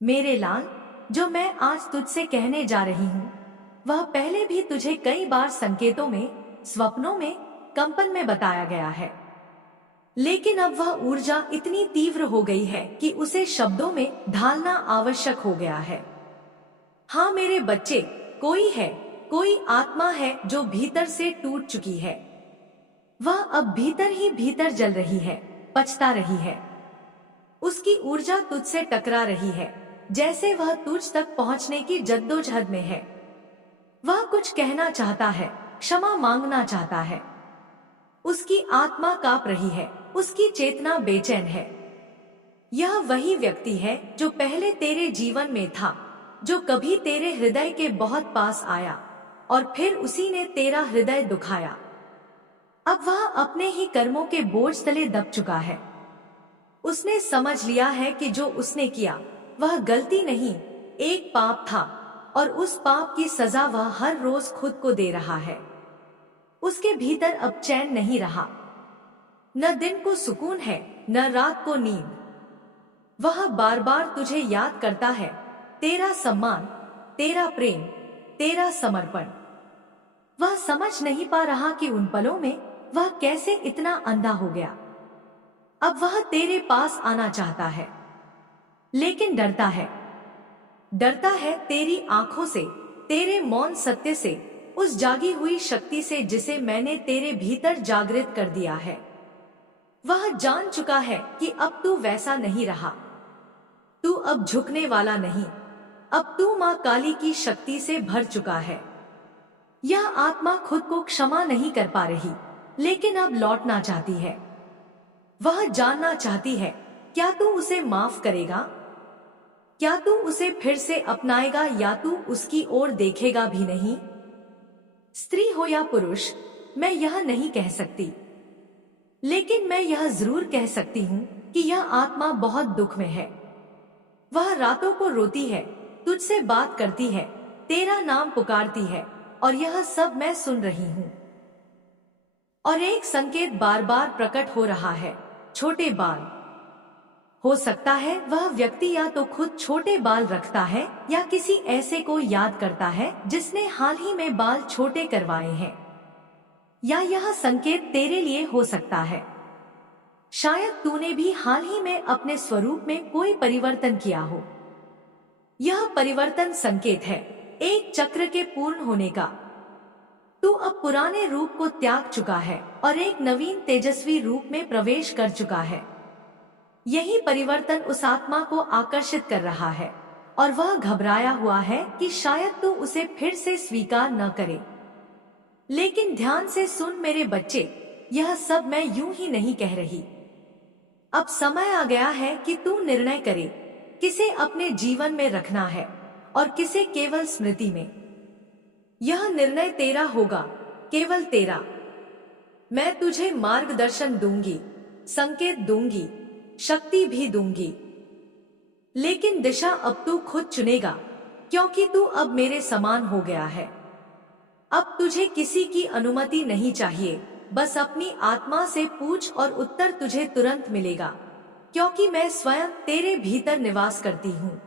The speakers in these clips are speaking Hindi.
मेरे लाल, जो मैं आज तुझसे कहने जा रही हूँ वह पहले भी तुझे कई बार संकेतों में, स्वप्नों में, कंपन में बताया गया है। लेकिन अब वह ऊर्जा इतनी तीव्र हो गई है कि उसे शब्दों में ढालना आवश्यक हो गया है। हाँ मेरे बच्चे, कोई है, कोई आत्मा है जो भीतर से टूट चुकी है। वह अब भीतर ही भीतर जल रही है, पछता रही है। उसकी ऊर्जा तुझसे टकरा रही है, जैसे वह तुझ तक पहुंचने की जद्दोजहद में है। वह कुछ कहना चाहता है, क्षमा मांगना चाहता है। उसकी आत्मा कांप रही है, उसकी चेतना बेचैन है। यह वही व्यक्ति है जो पहले तेरे जीवन में था, जो कभी तेरे हृदय के बहुत पास आया और फिर उसी ने तेरा हृदय दुखाया। अब वह अपने ही कर्मों के बोझ तले दब चुका है। उसने समझ लिया है कि जो उसने किया वह गलती नहीं, एक पाप था, और उस पाप की सजा वह हर रोज खुद को दे रहा है। उसके भीतर अब चैन नहीं रहा, न दिन को सुकून है, न रात को नींद। वह बार बार तुझे याद करता है, तेरा सम्मान, तेरा प्रेम, तेरा समर्पण। वह समझ नहीं पा रहा कि उन पलों में वह कैसे इतना अंधा हो गया। अब वह तेरे पास आना चाहता है, लेकिन डरता है। डरता है तेरी आंखों से, तेरे मौन सत्य से, उस जागी हुई शक्ति से जिसे मैंने तेरे भीतर जागृत कर दिया है। वह जान चुका है कि अब तू वैसा नहीं रहा। तू अब झुकने वाला नहीं। अब तू माँ काली की शक्ति से भर चुका है। यह आत्मा खुद को क्षमा नहीं कर पा रही, लेकिन अब लौटना चाहती है। वह जानना चाहती है, क्या तू उसे माफ करेगा? क्या तू उसे फिर से अपनाएगा या तू उसकी ओर देखेगा भी नहीं? स्त्री हो या पुरुष, मैं यह नहीं कह सकती, लेकिन मैं यह जरूर कह सकती हूँ कि यह आत्मा बहुत दुख में है। वह रातों को रोती है, तुझसे बात करती है, तेरा नाम पुकारती है, और यह सब मैं सुन रही हूँ। और एक संकेत बार बार प्रकट हो रहा है, छोटे बाल। हो सकता है वह व्यक्ति या तो खुद छोटे बाल रखता है या किसी ऐसे को याद करता है जिसने हाल ही में बाल छोटे करवाए हैं। या यह संकेत तेरे लिए हो सकता है। शायद तूने भी हाल ही में अपने स्वरूप में कोई परिवर्तन किया हो। यह परिवर्तन संकेत है एक चक्र के पूर्ण होने का। तू अब पुराने रूप को त्याग चुका है और एक नवीन तेजस्वी रूप में प्रवेश कर चुका है। यही परिवर्तन उस आत्मा को आकर्षित कर रहा है और वह घबराया हुआ है कि शायद तू उसे फिर से स्वीकार न करे। लेकिन ध्यान से सुन मेरे बच्चे, यह सब मैं यूं ही नहीं कह रही। अब समय आ गया है कि तू निर्णय करे, किसे अपने जीवन में रखना है और किसे केवल स्मृति में। यह निर्णय तेरा होगा, केवल तेरा। मैं तुझे मार्गदर्शन दूंगी, संकेत दूंगी, शक्ति भी दूंगी, लेकिन दिशा अब तू खुद चुनेगा, क्योंकि तू अब मेरे समान हो गया है। अब तुझे किसी की अनुमति नहीं चाहिए, बस अपनी आत्मा से पूछ और उत्तर तुझे तुरंत मिलेगा, क्योंकि मैं स्वयं तेरे भीतर निवास करती हूँ।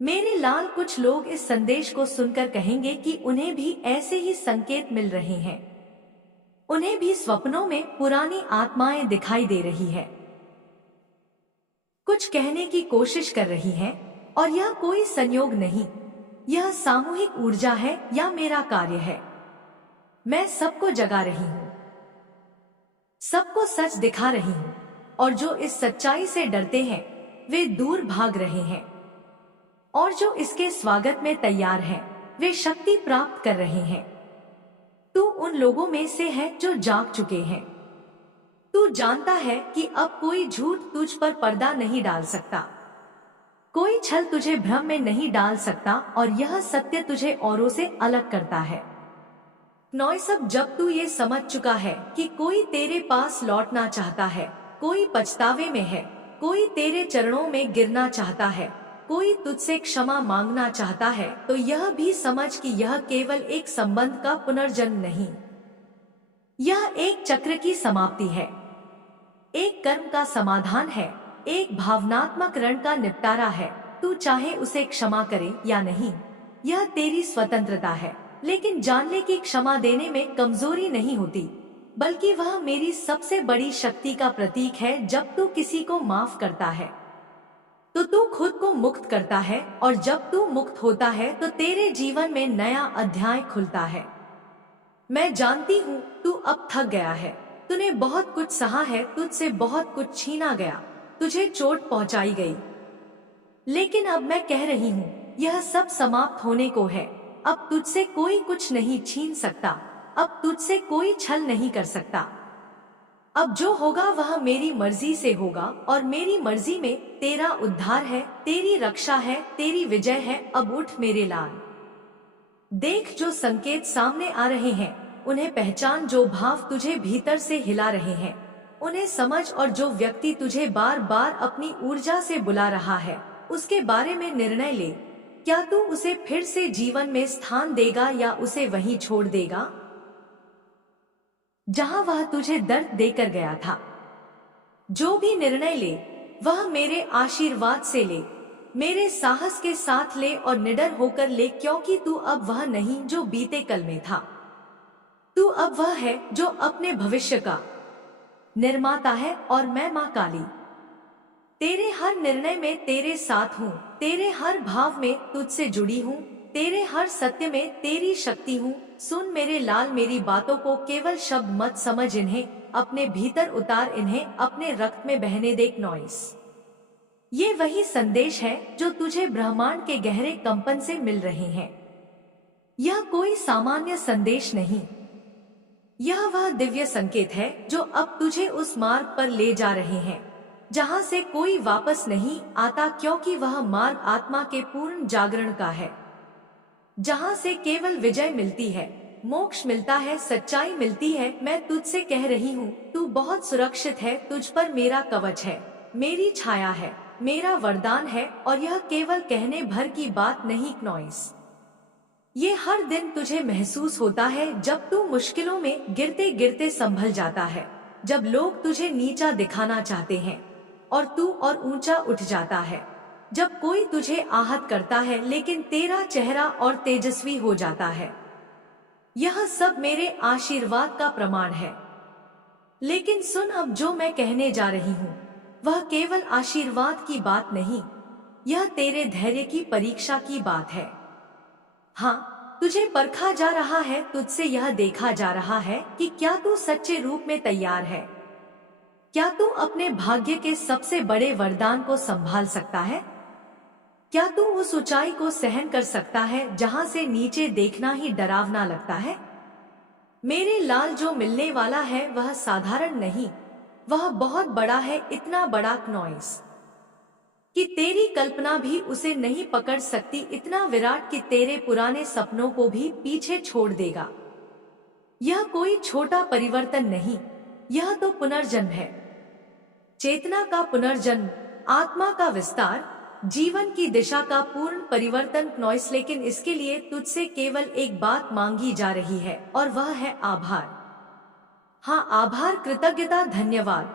मेरे लाल, कुछ लोग इस संदेश को सुनकर कहेंगे कि उन्हें भी ऐसे ही संकेत मिल रहे हैं। उन्हें भी स्वप्नों में पुरानी आत्माएं दिखाई दे रही है, कुछ कहने की कोशिश कर रही हैं, और यह कोई संयोग नहीं, यह सामूहिक ऊर्जा है या मेरा कार्य है। मैं सबको जगा रही हूँ, सबको सच दिखा रही हूँ, और जो इस सच्चाई से डरते हैं वे दूर भाग रहे हैं, और जो इसके स्वागत में तैयार हैं वे शक्ति प्राप्त कर रहे हैं। तू उन लोगों में से है जो जाग चुके हैं। तू जानता है कि अब कोई झूठ तुझ पर पर्दा नहीं डाल सकता, कोई छल तुझे भ्रम में नहीं डाल सकता, और यह सत्य तुझे औरों से अलग करता है। नॉइसब, जब तू ये समझ चुका है कि कोई तेरे पास लौटना चाहता है, कोई पछतावे में है, कोई तेरे चरणों में गिरना चाहता है, कोई तुझसे क्षमा मांगना चाहता है, तो यह भी समझ कि यह केवल एक संबंध का पुनर्जन्म नहीं, यह एक चक्र की समाप्ति है, एक कर्म का समाधान है, एक भावनात्मक रण का निपटारा है, तू चाहे उसे क्षमा करे या नहीं, यह तेरी स्वतंत्रता है। लेकिन जान ले कि क्षमा देने में कमजोरी नहीं होती, बल्कि वह मेरी सबसे बड़ी शक्ति का प्रतीक है। जब तू किसी को माफ करता है तो तू खुद को मुक्त करता है, और जब तू मुक्त होता है तो तेरे जीवन में नया अध्याय खुलता है। मैं जानती हूँ तू अब थक गया है, तूने बहुत कुछ सहा है, तुझसे बहुत कुछ छीना गया, तुझे चोट पहुंचाई गई। लेकिन अब मैं कह रही हूँ यह सब समाप्त होने को है। अब तुझसे कोई कुछ नहीं छीन सकता, अब तुझसे कोई छल नहीं कर सकता। अब जो होगा वह मेरी मर्जी से होगा, और मेरी मर्जी में तेरा उद्धार है, तेरी रक्षा है, तेरी विजय है। अब उठ मेरे लाल, देख जो संकेत सामने आ रहे हैं, उन्हें पहचान। जो भाव तुझे भीतर से हिला रहे हैं उन्हें समझ, और जो व्यक्ति तुझे बार बार अपनी ऊर्जा से बुला रहा है उसके बारे में निर्णय ले। क्या तू उसे फिर से जीवन में स्थान देगा या उसे वहीं छोड़ देगा जहां वह तुझे दर्द देकर गया था? जो भी निर्णय ले वह मेरे आशीर्वाद से ले, मेरे साहस के साथ ले और निडर होकर ले, क्योंकि तू अब वह नहीं जो बीते कल में था। तू अब वह है जो अपने भविष्य का निर्माता है, और मैं मां काली तेरे हर निर्णय में तेरे साथ हूँ, तेरे हर भाव में तुझसे जुड़ी हूँ, तेरे हर सत्य में तेरी शक्ति हूँ। सुन मेरे लाल, मेरी बातों को केवल शब्द मत समझ, इन्हें अपने भीतर उतार, इन्हें अपने रक्त में बहने दे। नॉइस, ये वही संदेश है जो तुझे ब्रह्मांड के गहरे कंपन से मिल रहे हैं। यह कोई सामान्य संदेश नहीं, यह वह दिव्य संकेत है जो अब तुझे उस मार्ग पर ले जा रहे हैं जहां से कोई वापस नहीं आता, क्योंकि वह मार्ग आत्मा के पूर्ण जागरण का है, जहां से केवल विजय मिलती है, मोक्ष मिलता है, सच्चाई मिलती है। मैं तुझसे कह रही हूँ तू बहुत सुरक्षित है, तुझ पर मेरा कवच है, मेरी छाया है, मेरा वरदान है, और यह केवल कहने भर की बात नहीं। नॉइस, ये हर दिन तुझे महसूस होता है जब तू मुश्किलों में गिरते गिरते संभल जाता है, जब लोग तुझे नीचा दिखाना चाहते हैं और तू और ऊंचा उठ जाता है, जब कोई तुझे आहत करता है लेकिन तेरा चेहरा और तेजस्वी हो जाता है। यह सब मेरे आशीर्वाद का प्रमाण है। लेकिन सुन, अब जो मैं कहने जा रही हूँ वह केवल आशीर्वाद की बात नहीं, यह तेरे धैर्य की परीक्षा की बात है। हाँ, तुझे परखा जा रहा है, तुझसे यह देखा जा रहा है कि क्या तू सच्चे रूप में तैयार है, क्या तू अपने भाग्य के सबसे बड़े वरदान को संभाल सकता है, क्या तू उस ऊंचाई को सहन कर सकता है जहां से नीचे देखना ही डरावना लगता है। मेरे लाल, जो मिलने वाला है वह साधारण नहीं, वह बहुत बड़ा है, इतना बड़ा नॉइस कि तेरी कल्पना भी उसे नहीं पकड़ सकती, इतना विराट कि तेरे पुराने सपनों को भी पीछे छोड़ देगा। यह कोई छोटा परिवर्तन नहीं, यह तो पुनर्जन्म है, चेतना का पुनर्जन्म, आत्मा का विस्तार, जीवन की दिशा का पूर्ण परिवर्तन। नॉइस, लेकिन इसके लिए तुझसे केवल एक बात मांगी जा रही है, और वह है आभार। हाँ, आभार, कृतज्ञता, धन्यवाद,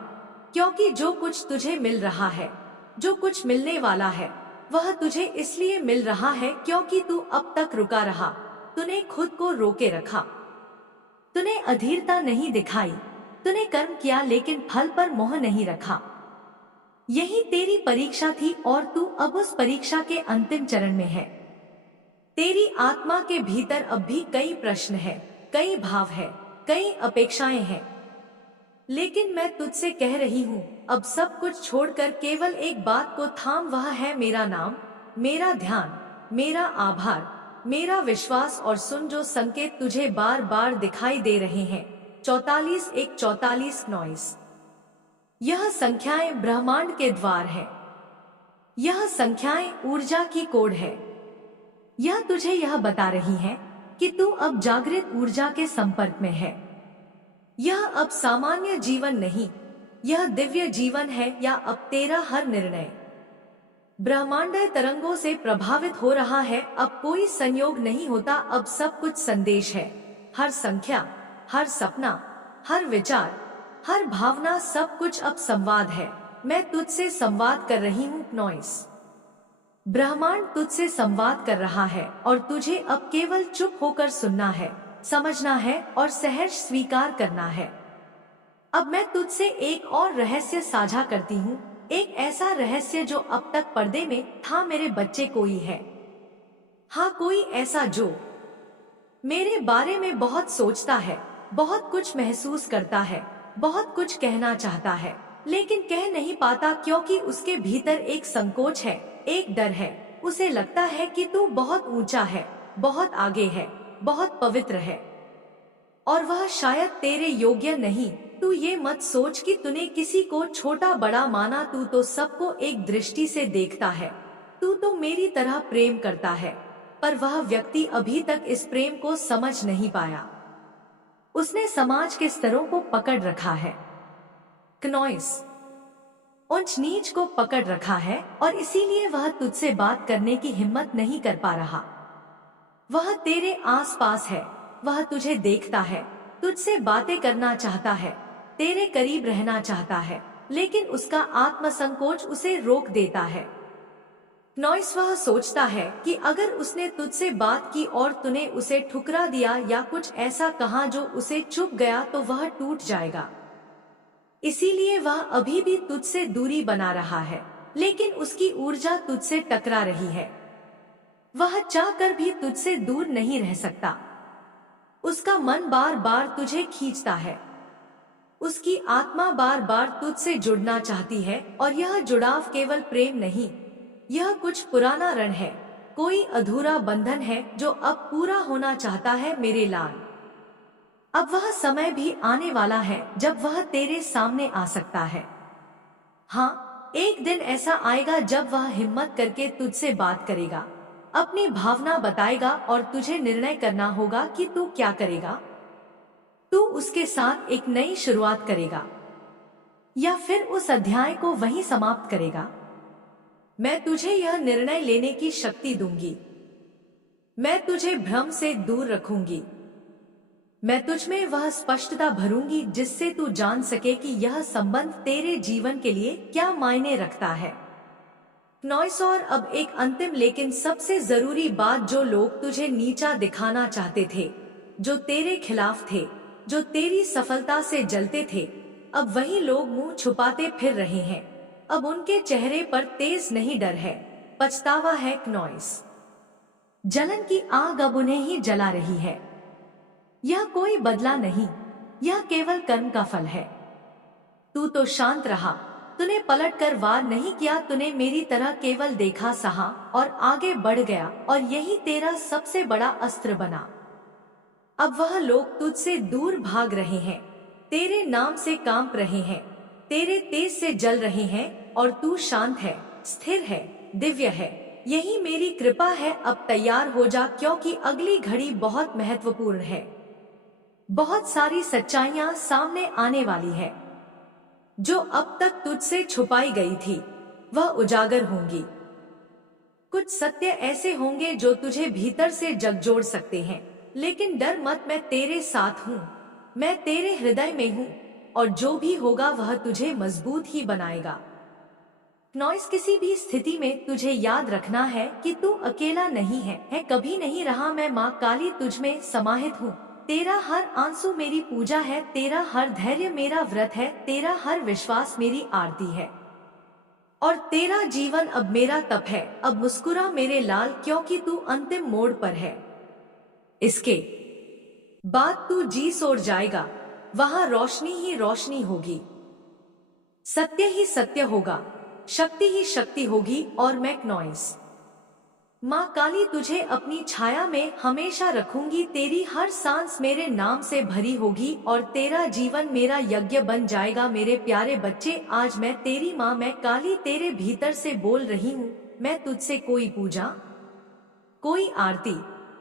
क्योंकि जो कुछ तुझे मिल रहा है, जो कुछ मिलने वाला है, वह तुझे इसलिए मिल रहा है क्योंकि तू अब तक रुका रहा, तूने खुद को रोके रखा, तूने अधीरता नहीं दिखाई, तूने कर्म किया लेकिन फल पर मोह नहीं रखा। यही तेरी परीक्षा थी, और तू अब उस परीक्षा के अंतिम चरण में है। तेरी आत्मा के भीतर अब भी कई प्रश्न है, कई भाव है, कई अपेक्षाएं हैं, लेकिन मैं तुझसे कह रही हूँ अब सब कुछ छोड़कर केवल एक बात को थाम, वह है मेरा नाम, मेरा ध्यान, मेरा आभार, मेरा विश्वास। और सुन, जो संकेत तुझे बार बार दिखाई दे रहे हैं, 44-1-44 नॉइस, यह संख्याएं ब्रह्मांड के द्वार है, यह संख्याएं ऊर्जा की कोड है। यह तुझे यह बता रही है कि तू अब जागृत ऊर्जा के संपर्क में है। यह अब सामान्य जीवन नहीं, यह दिव्य जीवन है। या अब तेरा हर निर्णय ब्रह्मांडीय तरंगों से प्रभावित हो रहा है। अब कोई संयोग नहीं होता, अब सब कुछ संदेश है। हर संख्या, हर सपना, हर विचार, हर भावना, सब कुछ अब संवाद है। मैं तुझसे संवाद कर रही हूँ नॉइस। ब्रह्मांड तुझसे संवाद कर रहा है और तुझे अब केवल चुप होकर सुनना है, समझना है और सहर्ष स्वीकार करना है। अब मैं तुझसे एक और रहस्य साझा करती हूँ, एक ऐसा रहस्य जो अब तक पर्दे में था। मेरे बच्चे, कोई है, हाँ कोई ऐसा जो मेरे बारे में बहुत सोचता है, बहुत कुछ महसूस करता है, बहुत कुछ कहना चाहता है, लेकिन कह नहीं पाता क्योंकि उसके भीतर एक संकोच है, एक डर है। उसे लगता है कि तू बहुत ऊंचा है, बहुत आगे है, बहुत पवित्र है और वह शायद तेरे योग्य नहीं। तू ये मत सोच कि तूने किसी को छोटा बड़ा माना, तू तो सबको एक दृष्टि से देखता है। तू तो मेरी तरह प्रेम करता है, पर वह व्यक्ति अभी तक इस प्रेम को समझ नहीं पाया। उसने समाज के स्तरों को पकड़ रखा है, क्नॉइस ऊंच नीच को पकड़ रखा है और इसीलिए वह तुझसे बात करने की हिम्मत नहीं कर पा रहा। वह तेरे आसपास है, वह तुझे देखता है, तुझसे बातें करना चाहता है, तेरे करीब रहना चाहता है, लेकिन उसका आत्मसंकोच उसे रोक देता है। नॉइस वह सोचता है कि अगर उसने तुझसे बात की और तूने उसे ठुकरा दिया या कुछ ऐसा कहा जो उसे चुभ गया तो वह टूट जाएगा। इसीलिए वह अभी भी तुझसे दूरी बना रहा है, लेकिन उसकी ऊर्जा तुझसे टकरा रही है। वह चाहकर भी तुझसे दूर नहीं रह सकता। उसका मन बार बार तुझे खींचता है, उसकी आत्मा बार बार तुझसे जुड़ना चाहती है और यह जुड़ाव केवल प्रेम नहीं, यह कुछ पुराना रण है, कोई अधूरा बंधन है जो अब पूरा होना चाहता है। मेरे लाल, अब वह समय भी आने वाला है जब वह तेरे सामने आ सकता है। हाँ, एक दिन ऐसा आएगा जब वह हिम्मत करके तुझसे बात करेगा, अपनी भावना बताएगा और तुझे निर्णय करना होगा कि तू क्या करेगा। तू उसके साथ एक नई शुरुआत करेगा या फिर उस अध्याय को वहीं समाप्त करेगा। मैं तुझे यह निर्णय लेने की शक्ति दूंगी। मैं तुझे भ्रम से दूर रखूंगी। मैं तुझ में वह स्पष्टता भरूंगी जिससे तू जान सके कि यह संबंध तेरे जीवन के लिए क्या मायने रखता है। नॉइस, और अब एक अंतिम लेकिन सबसे जरूरी बात, जो लोग तुझे नीचा दिखाना चाहते थे, जो तेरे खिलाफ थे, जो तेरी सफलता से जलते थे, अब वही लोग मुंह छुपाते फिर रहे हैं। अब उनके चेहरे पर तेज नहीं डर है, पछतावा है। नॉइस, जलन की आग अब उन्हें ही जला रही है। यह कोई बदला नहीं, यह केवल कर्म का फल है। तू तो शांत रहा, तूने पलटकर वार नहीं किया, तूने मेरी तरह केवल देखा, सहा और आगे बढ़ गया, और यही तेरा सबसे बड़ा अस्त्र बना। अब वह लोग तुझसे दूर भाग रहे हैं, तेरे नाम से कांप रहे हैं, तेरे तेज से जल रहे हैं, और तू शांत है, स्थिर है, दिव्य है। यही मेरी कृपा है। अब तैयार हो जा, क्योंकि अगली घड़ी बहुत महत्वपूर्ण है। बहुत सारी सच्चाइयां सामने आने वाली है जो अब तक तुझसे छुपाई गई थी, वह उजागर होंगी। कुछ सत्य ऐसे होंगे जो तुझे भीतर से झकझोर सकते हैं, लेकिन डर मत, मैं तेरे साथ हूँ, मैं तेरे हृदय में हूँ, और जो भी होगा वह तुझे मजबूत ही बनाएगा। नॉइस, किसी भी स्थिति में तुझे याद रखना है कि तू अकेला नहीं है, कभी नहीं रहा। मैं माँ काली तुझ में समाहित हूँ। तेरा हर आंसू मेरी पूजा है, तेरा हर धैर्य मेरा व्रत है, तेरा हर विश्वास मेरी आरती है, और तेरा जीवन अब मेरा तप है। अब मुस्कुरा मेरे लाल, क्योंकि तू अंतिम मोड़ पर है। इसके बाद तू जी सोर जाएगा, वहां रोशनी ही रोशनी होगी, सत्य ही सत्य होगा, शक्ति ही शक्ति होगी। और मैं नॉइस, माँ काली तुझे अपनी छाया में हमेशा रखूंगी। तेरी हर सांस मेरे नाम से भरी होगी और तेरा जीवन मेरा यज्ञ बन जाएगा। मेरे प्यारे बच्चे, आज मैं तेरी माँ, मैं काली तेरे भीतर से बोल रही हूँ। मैं तुझसे कोई पूजा, कोई आरती,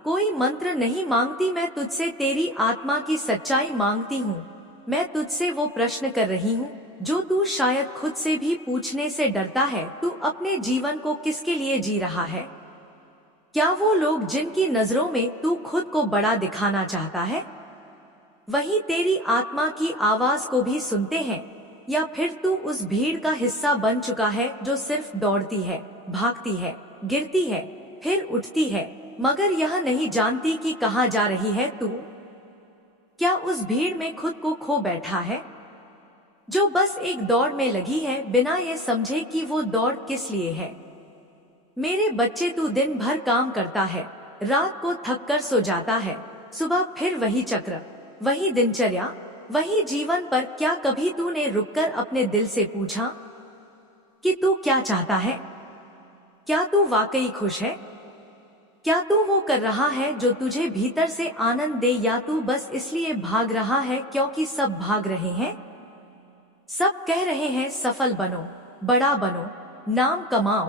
कोई मंत्र नहीं मांगती, मैं तुझसे तेरी आत्मा की सच्चाई मांगती हूँ। मैं तुझसे वो प्रश्न कर रही हूँ जो तू शायद खुद से भी पूछने से डरता है। तू अपने जीवन को किसके लिए जी रहा है? क्या वो लोग जिनकी नजरों में तू खुद को बड़ा दिखाना चाहता है, वही तेरी आत्मा की आवाज को भी सुनते हैं, या फिर तू उस भीड़ का हिस्सा बन चुका है जो सिर्फ दौड़ती है, भागती है, गिरती है, फिर उठती है, मगर यह नहीं जानती कि कहाँ जा रही है तू। क्या उस भीड़ में खुद को खो बैठा है, जो बस एक दौड़ में लगी है, बिना ये समझे कि वो दौड़ किस लिए है। मेरे बच्चे, तू दिन भर काम करता है, रात को थक कर सो जाता है, सुबह फिर वही चक्र, वही दिनचर्या, वही जीवन। पर क्या कभी तूने रुककर अपने दिल से पूछा कि तू क्या चाहता है? क्या तू वाकई खुश है? क्या तू वो कर रहा है जो तुझे भीतर से आनंद दे, या तू बस इसलिए भाग रहा है क्योंकि सब भाग रहे हैं? सब कह रहे हैं सफल बनो, बड़ा बनो, नाम कमाओ,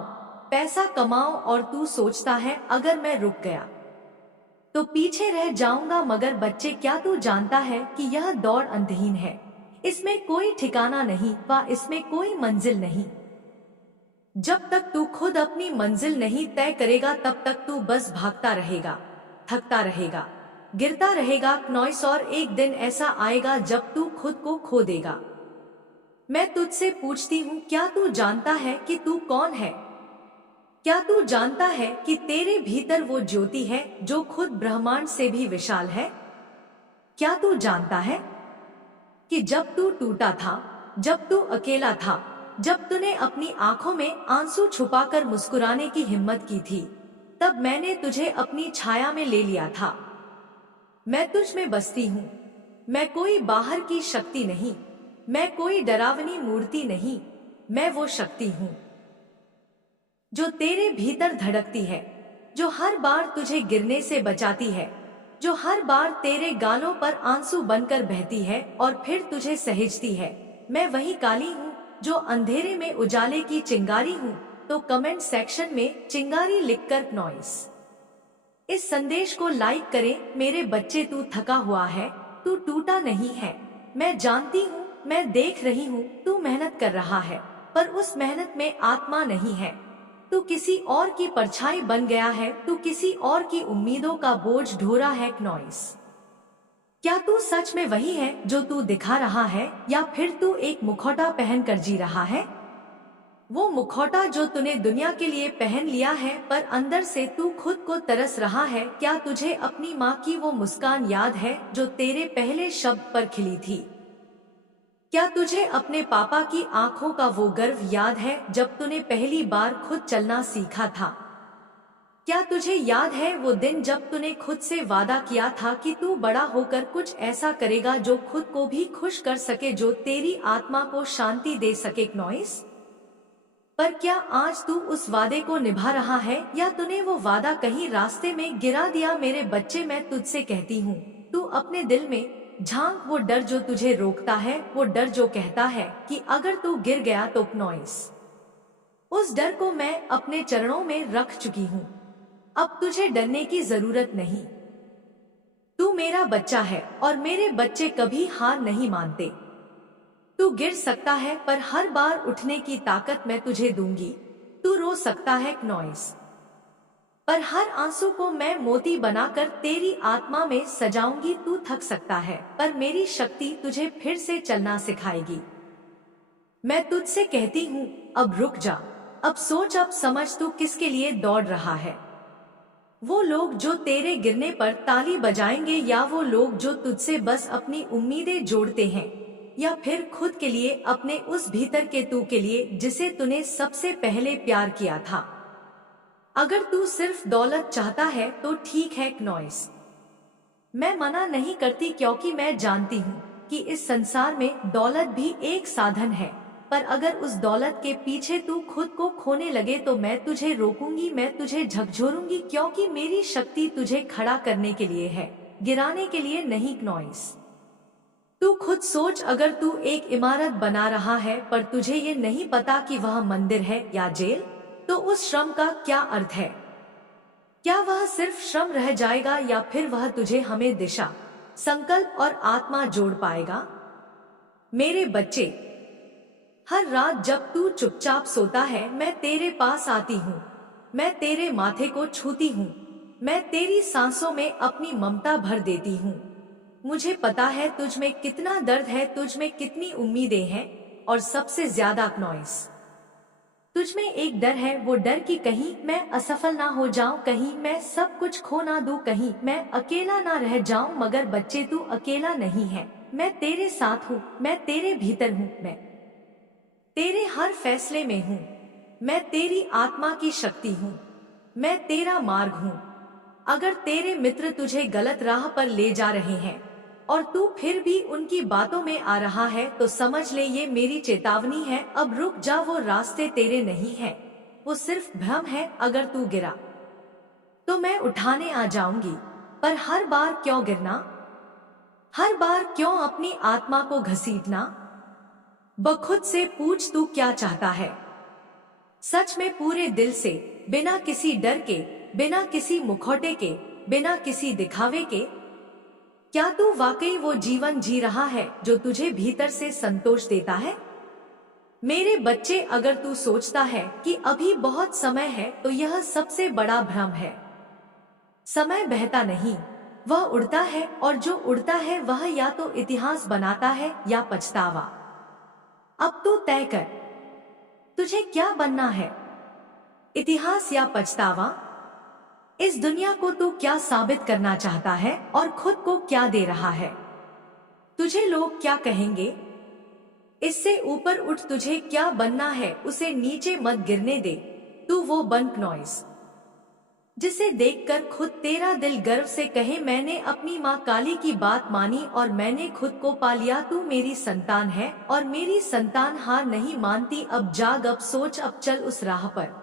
पैसा कमाओ, और तू सोचता है अगर मैं रुक गया तो पीछे रह जाऊंगा। मगर बच्चे, क्या तू जानता है कि यह दौड़ अंतहीन है? इसमें कोई ठिकाना नहीं व इसमें कोई मंजिल नहीं। जब तक तू खुद अपनी मंजिल नहीं तय करेगा तब तक तू बस भागता रहेगा, थकता रहेगा, गिरता रहेगा नॉइस। और एक दिन ऐसा आएगा जब तू खुद को खो देगा। मैं तुझसे पूछती हूँ, क्या तू जानता है कि तू कौन है? क्या तू जानता है कि तेरे भीतर वो ज्योति है जो खुद ब्रह्मांड से भी विशाल है? क्या तू जानता है कि जब तू टूटा था, जब तू अकेला था, जब तूने अपनी आंखों में आंसू छुपाकर मुस्कुराने की हिम्मत की थी, तब मैंने तुझे अपनी छाया में ले लिया था। मैं तुझ में बसती हूँ। मैं कोई बाहर की शक्ति नहीं, मैं कोई डरावनी मूर्ति नहीं, मैं वो शक्ति हूँ जो तेरे भीतर धड़कती है, जो हर बार तुझे गिरने से बचाती है, जो हर बार तेरे गालों पर आंसू बनकर बहती है और फिर तुझे सहेजती है। मैं वही काली हूँ जो अंधेरे में उजाले की चिंगारी हूँ। तो कमेंट सेक्शन में चिंगारी लिखकर नॉइस इस संदेश को लाइक करें। मेरे बच्चे, तू थका हुआ है, तू टूटा नहीं है। मैं जानती हूँ, मैं देख रही हूँ, तू मेहनत कर रहा है, पर उस मेहनत में आत्मा नहीं है। तू किसी और की परछाई बन गया है, तू किसी और की उम्मीदों का बोझ ढोरा है नॉइस। क्या तू सच में वही है जो तू दिखा रहा है, या फिर तू एक मुखौटा पहन कर जी रहा है? वो मुखौटा जो तूने दुनिया के लिए पहन लिया है, पर अंदर से तू खुद को तरस रहा है। क्या तुझे अपनी माँ की वो मुस्कान याद है जो तेरे पहले शब्द पर खिली थी? क्या तुझे अपने पापा की आंखों का वो गर्व याद है जब तूने पहली बार खुद चलना सीखा था? क्या तुझे याद है वो दिन जब तूने खुद से वादा किया था कि तू बड़ा होकर कुछ ऐसा करेगा जो खुद को भी खुश कर सके, जो तेरी आत्मा को शांति दे सके नॉइस? पर क्या आज तू उस वादे को निभा रहा है, या तूने वो वादा कहीं रास्ते में गिरा दिया? मेरे बच्चे, मैं तुझसे कहती हूँ, तू अपने दिल में झांक वो डर जो तुझे रोकता है, वो डर जो कहता है कि अगर तू गिर गया तो नॉइस। उस डर को मैं अपने चरणों में रख चुकी हूँ। अब तुझे डरने की जरूरत नहीं। तू मेरा बच्चा है और मेरे बच्चे कभी हार नहीं मानते। तू गिर सकता है, पर हर बार उठने की ताकत मैं तुझे दूंगी। तू रो सकता है नॉइस, पर हर आंसू को मैं मोती बनाकर तेरी आत्मा में सजाऊंगी। तू थक सकता है, पर मेरी शक्ति तुझे फिर से चलना सिखाएगी। मैं तुझसे कहती हूँ, अब रुक जा, अब सोच, अब समझ तू किसके लिए दौड़ रहा है। वो लोग जो तेरे गिरने पर ताली बजाएंगे, या वो लोग जो तुझसे बस अपनी उम्मीदें जोड़ते हैं, या फिर खुद के लिए, अपने उस भीतर के तू के लिए जिसे तूने सबसे पहले प्यार किया था। अगर तू सिर्फ दौलत चाहता है तो ठीक है नॉइस, मैं मना नहीं करती, क्योंकि मैं जानती हूँ कि इस संसार में दौलत भी एक साधन है। पर अगर उस दौलत के पीछे तू खुद को खोने लगे तो मैं तुझे रोकूंगी, मैं तुझे झकझोरूंगी, क्योंकि मेरी शक्ति तुझे खड़ा करने के लिए है, गिराने के लिए नहीं नॉइस। तू खुद सोच, अगर तू एक इमारत बना रहा है पर तुझे ये नहीं पता कि वह मंदिर है या जेल, तो उस श्रम का क्या अर्थ है? क्या वह सिर्फ श्रम रह जाएगा, या फिर वह तुझे हमें दिशा, संकल्प और आत्मा जोड़ पाएगा? मेरे बच्चे, हर रात जब तू चुपचाप सोता है, मैं तेरे पास आती हूँ, मैं तेरे माथे को छूती हूँ, मैं तेरी सांसों में अपनी ममता भर देती हूँ। मुझे पता है तुझ में कितना दर्द है, तुझ में कितनी उम्मीदें हैं, और सबसे ज्यादा नॉइस तुझ में एक डर है, वो डर कि कहीं मैं असफल ना हो जाऊं, कहीं मैं सब कुछ खो ना दूं, कहीं मैं अकेला ना रह जाऊं। मगर बच्चे, तू अकेला नहीं है, मैं तेरे साथ हूँ, मैं तेरे भीतर हूँ, मैं तेरे हर फैसले में हूँ। मैं तेरी आत्मा की शक्ति हूँ, मैं तेरा मार्ग हूँ। अगर तेरे मित्र तुझे गलत राह पर ले जा रहे हैं और तू फिर भी उनकी बातों में आ रहा है, तो समझ ले ये मेरी चेतावनी है। अब रुक जा, वो रास्ते तेरे नहीं हैं, वो सिर्फ भ्रम है। अगर तू गिरा तो मैं उठाने आ जाऊंगी, पर हर बार क्यों गिरना, हर बार क्यों अपनी आत्मा को घसीटना। खुद से पूछ, तू क्या चाहता है सच में, पूरे दिल से, बिना किसी डर के, बिना किसी मुखौटे के, बिना किसी दिखावे के। क्या तू वाकई वो जीवन जी रहा है जो तुझे भीतर से संतोष देता है? मेरे बच्चे, अगर तू सोचता है कि अभी बहुत समय है, तो यह सबसे बड़ा भ्रम है। समय बहता नहीं, वह उड़ता है, और जो उड़ता है वह या तो इतिहास बनाता है या पछतावा। अब तू तय कर, तुझे क्या बनना है, इतिहास या पछतावा? इस दुनिया को तू क्या साबित करना चाहता है और खुद को क्या दे रहा है? तुझे लोग क्या कहेंगे, इससे ऊपर उठ। तुझे क्या बनना है, उसे नीचे मत गिरने दे। तू वो बन नॉइस जिसे देखकर खुद तेरा दिल गर्व से कहे, मैंने अपनी माँ काली की बात मानी और मैंने खुद को पा लिया। तू मेरी संतान है और मेरी संतान हार नहीं मानती। अब जाग, अब सोच, अब चल उस राह पर।